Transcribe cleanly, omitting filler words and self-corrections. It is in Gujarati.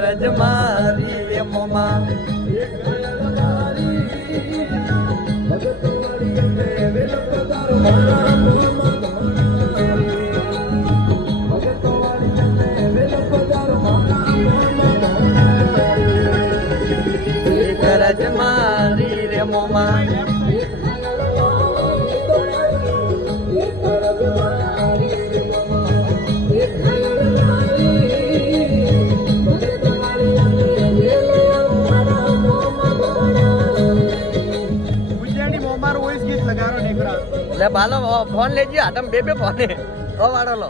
કરજ મારી રે મોમા કરજ મારી રે મોમા લે બાલો ફોન લેજો આટમ બે ફોને વાળો લો